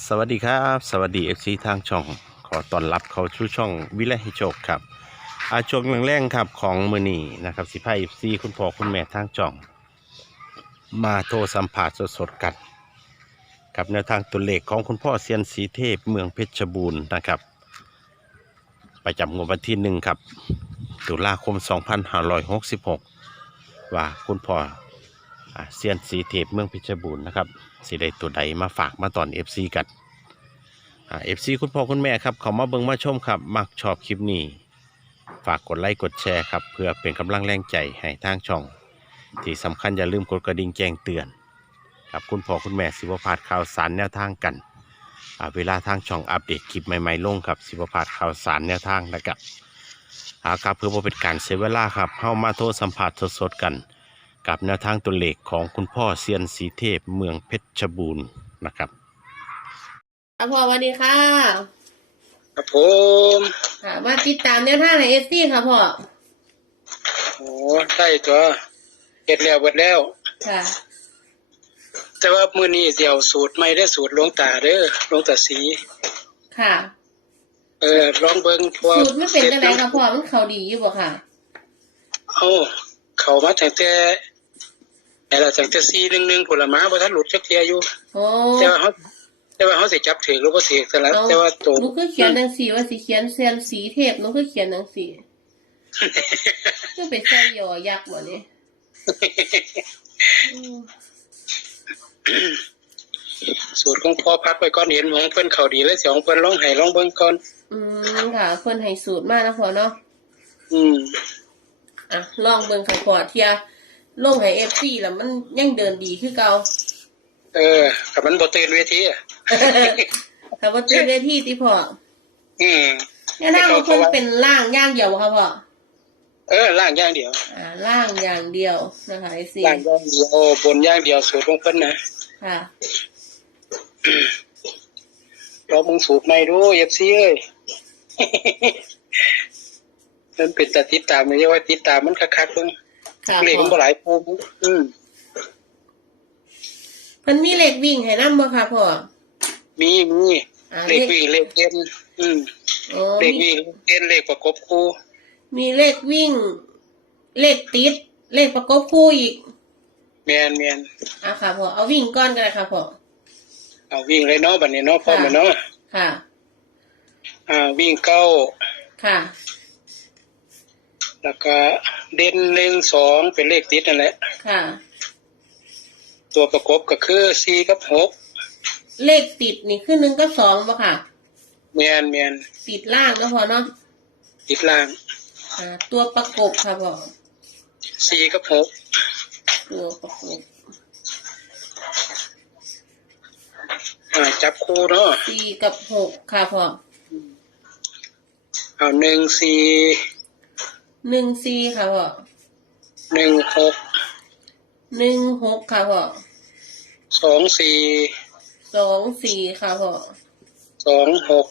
สวัสดีครับ สวัสดีเอฟซีทางช่อง ขอต้อนรับเข้าสู่ช่องวิไลให้โชคครับ อาช่วงแรงๆครับของมือนีนะครับสิพายเอฟซีคุณพ่อคุณแม่ทางช่อง มาโทรสัมผัสสดๆกันกับแนวทางตัวเลขของคุณพ่อเซียนสีเทพเมืองเพชรบูรณ์นะครับ ประจำงวดวันที่หนึ่งครับ ตุลาคม 2566 ว่าคุณพ่อ เซียนสีเทพเมืองเพชรบูรณ์นะครับสิได้ตัวใดมาฝากมาตอน FC กันเอ่า FC คุณพ่อคุณแม่ครับเขามาเบิ่งมาชมครับ มักชอบคลิปนี้ ฝากกดไลค์กดแชร์ครับ เพื่อเป็นกำลังแรงใจให้ทางช่อง ที่สำคัญอย่าลืมกดกระดิ่งแจ้งเตือน ครับคุณพ่อคุณแม่สิบพาดข่าวสารแนวทางกันเวลาทางช่องอัปเดตคลิปใหม่ๆลงครับสิบพาดข่าวสารแนวทางนะครับเอาครับเพื่อเป็นการเสียเวลาครับเข้ามาโทรสัมผัสสดๆกัน กับแนวทางตัวเลขของคุณพ่อเซียนสีเทพเมืองเพชรบูรณ์นะครับค่ะพ่อสวัสดีค่ะครับผมค่ะมาติดตามแนวทางในเอสซี่ค่ะพ่อโอ้ได้ตัวเฮ็ดแล้วเบิดแล้ว ค่ะแต่ว่ามื้อนี้สิเอาสูตรใหม่ได้อสูตรหลวงตาเด้อหลวงตาสีค่ะ เออลองเบิ่งพวกสูตรไม่เป็นจังไดค่ะพ่อมันเขาดีอยู่บ่ค่ะ เอาเข้ามาตั้งแต่ ไหนล่ะตั้งแต่411พุ่นละมาบ่ทันหลุดจักเที่ยอยู่โอ้แต่ว่าเฮาแต่ว่าเฮาสิจับถือหรือบ่ถือแต่ละเอาแต่ว่าโตหนูคือเขียนหนังสีว่าสิเขียนเซียนสีเทพหนูคือเขียนหนังสีคือไปใส่ยอยักษ์บ่เนี่ยอืมสูตรของพ่อพักไว้ก่อนเห็นของเพิ่นเข้าดีเลยสิของเพิ่นลองให้ลองเบิ่งก่อน อืมค่ะเพิ่นให้สูตรมานะพ่อเนาะอืมอะลองเบิ่งค่ะพ่อเทีย ลงให้เอฟซีแล้วมันยังเดินดีคือเก่าเออถ้ามันบ่ตื่นเวทีอะแต่ว่าตื่นได้ที่ที่พ่ออืมแน่นอนว่าเพิ่นเป็นล่างย่างเดียวบ่ค่ะพ่อเออล่างอย่างเดียว อ่าล่างอย่างเดียวนะคะไอซีล่างอย่างเดียวบนอย่างเดียวสูตรของเพิ่นนะค่ะเรามึงสูตรไม่รู้เอฟซีเอ้ยมันเป็นแต่ติดตามไม่ใช่ว่าติดตามมันคักๆเบิ่ง ค่ะเลขมันพ่บ่อหลายภูมิอืมเพิ่นมีเหล็กวิ่งให้นำบ่ค่ะพ่อมีมีอ่าเลขวิ่งเลขเด่นอืมโอ้เลขมีวิ่งเลขเด่นเลขประกบคู่ มีเลขวิ่งเลขติดเลขประกบคู่อีกแมนแมนอะค่ะพ่อเอาวิ่งก้อนก็ได้ค่ะพ่อเอาวิ่งเลยเนาะบัดนี้เนาะพร้อมแล้วเนาะค่ะ อ่าวิ่งเก้าค่ะ แล้วก็ เด่นหนึ่งสองเป็นเลขติดนั่นแหละค่ะ ตัวประกบก็คือสี่กับหกเลขติดนี่คือหนึ่งกับสองบ่ค่ะแมนแมนติดล่างก็พอเนาะติดล่างอ่าตัวประกบค่ะพ่อสี่กับหกตัวประกบอ่าจับคู่เนาะสี่กับหกค่ะพ่อเอาหนึ่งสี่ หนึ่งสี่ค่ะพ่อหนึ่งหกหนึ่งหกค่ะพ่อสองสี่สองสี่ค่ะพ่อสองหก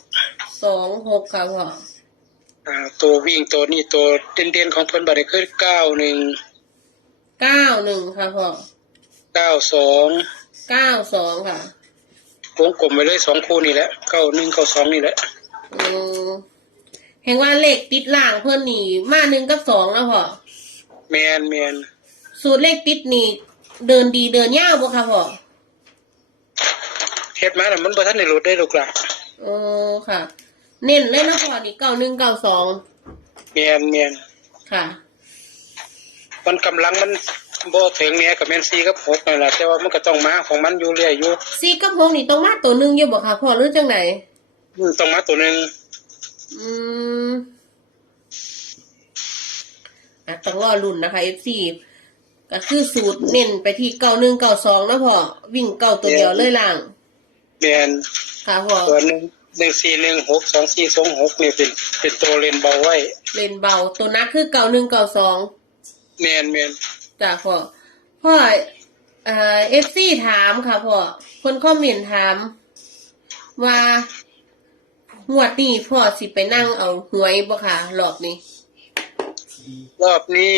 สองหกค่ะพ่ออ่าตัววิ่งตัวนี้ตัวเด่นๆของเพิ่นบัดนี้คือเก้าหนึ่งเก้าหนึ่งค่ะพ่อเก้าสองเก้าสองค่ะวงกลมไปเลยสองคู่นี่แหละเก้าหนึ่งเก้าสองนี่แหละอืม เห็นว่าเลขติดล่างเพิ่นนี่ มาหนึ่งกับสองแล้วพ่อแมนแมนสูตรเลขติดนี่ เดินดีเดินยาวบ่ค่ะพ่อเฮ็ดมาแล้วมันบ่ทันได้หลุดได้ลูกหล่ะเออค่ะ เน้นเลยนะพ่อนี่เก้าหนึ่งเก้าสองแมนแมนค่ะ มันกำลังมันบ่ถึงเนี่ยกับแมนซีกับหกนั่นแหละแต่ว่ามันก็ต้องมาของมันอยู่เรื่อยอยู่สี่กับหกนี่ต้องมาตัวหนึ่งอยู่บ่ค่ะพ่อหรือจังไหนอืมต้องมาตัวหนึง อืมอะต้องรอรุ่นนะคะ FC ก็คือสูตรเน้นไปที่เก้าหนึ่งเก้าสองนะพ่อ วิ่งเก้าตัวเดียวเลยล่างแมนค่ะพ่อตัวหนึงหนึ่งสี่หนึ่งหกสองสี่สองหกนี่เป็นเป็นตัวเลนเบาไว้ เล่นเบาตัวนักคือเก้าหนึ่งเก้าสองแมนแมนจ้ะพ่อพ่อเอ่อฟซีถามค่ะพ่อคนคอมเมนต์ถามว่า งวดนี้พ่อสิไปนั่งเอาหวยบ่ค่ะรอบนี้ รอบนี้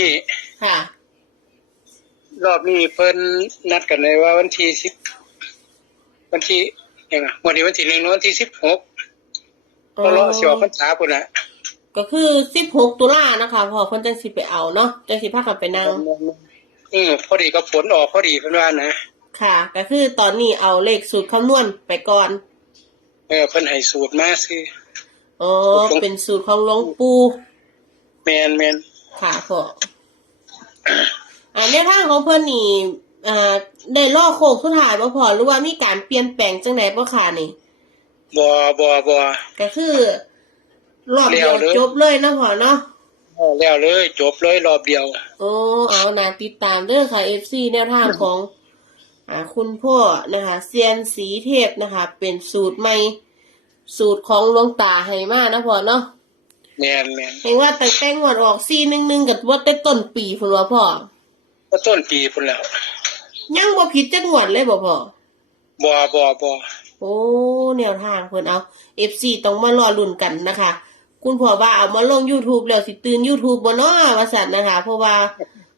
ค่ะ รอบนี้เพิ่นนัดกันเลยว่าวันที่สิบวันที่ยังไงวันนี้วันที่หนึ่งวันที่สิบหกพอรอสิออกพรรษาพุ่นละก็คือสิบหกตุลานะคะพอเพิ่นจังสิไปเอาเนาะจังสิพากันไปนั่งอืมพอดีก็ฝนออกพอดีเพิ่นว่านะค่ะ ก็คือตอนนี้เอาเลขสูตรคำนวณไปก่อน เออเพิ่นให้สูตรมาซื้ออ๋อเป็นสูตรของหลวงปู่แมนแมนค่ะพ่ออ่าในทางของเพิ่นนี่อ่าได้ล่อโคกสุดท้ายบ่พอหรือว่ามีการเปลี่ยนแปลงจังไดบ่ค่ะนี่บ่บ่บ่ก็คือรอบเดียวแล้วเลยจบเลยเนาะพ่อเนาะแล้วเลย จบเลยรอบเดียว โอ้เอานาติดตามเด้อค่ะ FC แนวทางของอ่า คุณพ่อนะคะเซียนสีเทพนะคะ เป็นสูตรใหม่สูตรของหลวงตาให้มานะพ่อเนาะแมนแมนเห็นว่าแต่แต่งวดออกซีหนึ่งหนึ่งกับว่าแต่ต้นปีพุ่นว่าพ่อก็ต้นปีพุ่นแล้ว ยังบ่ผิดจักงวดเลยบ่พ่อบ่บ่บ่โอ้แนวทางเพิ่นเอา FC ต้องมารอลุ้นกันนะคะ คุณพ่อว่าเอามาลง YouTube แล้วสิตื่น YouTube บ่เนาะว่าซั่นนะคะ เพราะว่า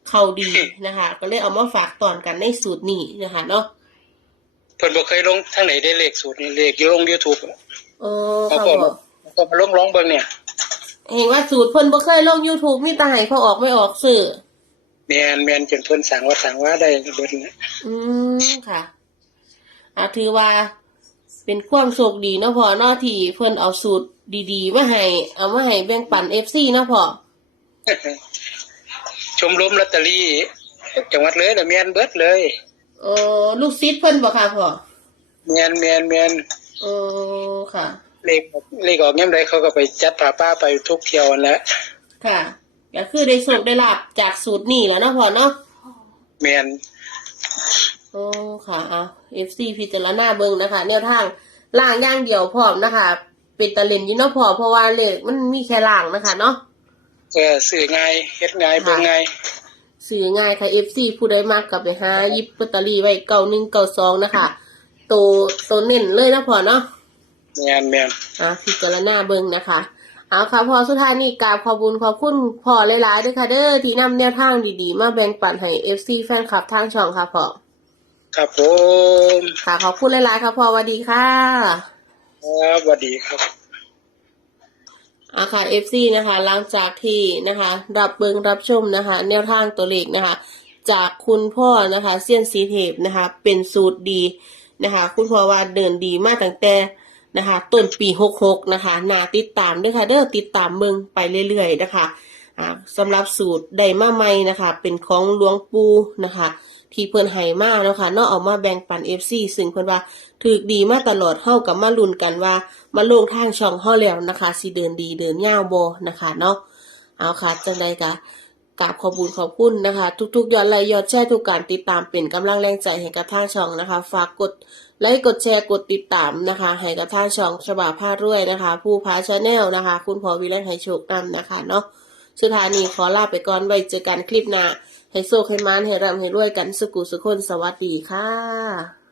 เขาดีนะคะ ก็เลยเอามาฝากตอนกันในสูตรนี้นะคะเนาะเพิ่นบ่เคยลงทางไหนได้เลขสูตรนี่เลขอยู่ลง YouTube เออเขาค่ะก็พ่อมาก็มาลงร้องเบิ่งเนี่ยเห็นว่าสูตรเพิ่นบ่เคยลง YouTube มีแต่ให้เขาออกไม่ออกสื่อแมนแมนจนเพิ่นสั่งว่าสั่งว่าได้เบิดเนี่ยอืมค่ะอาถือว่าเป็นความโชคดีเนาะพ่อเนาะที่เพิ่นเอาสูตรดีๆมาให้ เอามาให้แบ่งปัน FC เนาะพ่อ ชมรมลอตเตอรี่จังหวัดเลยน่ะแมนเบิดเลยเออลูกศิษย์เพิ่นบ่ค่ะพ่อแมนแมนแมนเออค่ะเลขเลขออกยามใดเขาก็ไปจัดผ้าป้าไปทุกเที่ยวนั่นแหละค่ะก็คือได้โชคได้ลาบจากสูตรนี้แหล้วเนาะพ่อเนาะแมนโอ้ค่ะเอา FC พิจารณาเบิ่งนะคะแนวทางล่างอย่างเดียวพร้อมนะคะเป็นตะเล่นอยู่เนาะพ่อเพราะว่าเลขมันมีแค่ล่างนะคะเนาะ เออสื่อง่ายเฮ็ดง่ายเบิ่งง่ายซื้อง่ายค่ะ FC ผู้ใดมากกับไปหาหยิบลอตเตอรี่ไว้เก้าหนึ่งเก้าสองนะคะตัวตัวเน้นเลยนะพ่อเนาะแมนแมนอะพิจารณาเบิ่งนะคะเอาค่ะพอสุดท้ายนี่กราบขอบคุญขอบคุณพ่อหลายๆด้วยค่ะเด้อที่นำแนวทางดีๆ มาแบ่งปันให้ FC แฟนคลับทางช่องค่ะพ่อครับผมค่ะขอบคุณหลายๆค่ะพ่อสวัสดีค่ะครับสวัสดีครับ อาค่ะ FC นะคะ หลังจากที่นะคะ รับเบิงรับชมนะคะ แนวทางตัวเลขนะคะ จากคุณพ่อนะคะเซียนสีเทพนะคะ เป็นสูตรดีนะคะ คุณพ่อว่าเดินดีมากตั้งแต่นะคะต้นปี66นะคะนาติดตามด้วยค่ะเด้อติดตามเมืองไปเรื่อยๆนะคะสำหรับสูตรไดมาใหม่นะคะ เป็นของหลวงปู่นะคะ ที่เพิ่นให้มาเนาะค่ะเนาะเอามาแบ่งปัน FC ซึ่งเพิ่นว่าถูกดีมาตลอดเฮากับมาลุ้นกันว่ามาลงทางช่องเฮาแล้วนะคะสิเดินดีเดินยาวบ่นะคะเนาะเอาค่ะจังใดกะกราบขอบคุณขอบคุณนะคะ ทุกๆยอดไลค์ยอดแชร์ทุกการติดตามเป็นกำลังแรงใจให้กับทางช่องนะคะ ฝากกดไลค์กดแชร์กดติดตามนะคะ ให้กับทางช่องฉบับพาด้วยนะคะ ผู้พาชาแนลนะคะ คุณพอวิไลให้โชคนำนะคะเนาะสุดท้ายนี้ขอลาไปก่อนไว้เจอกันคลิปหน้า ให้โชคให้มานให้ร่ำให้รวยกันสุกุสุคนสวัสดีค่ะ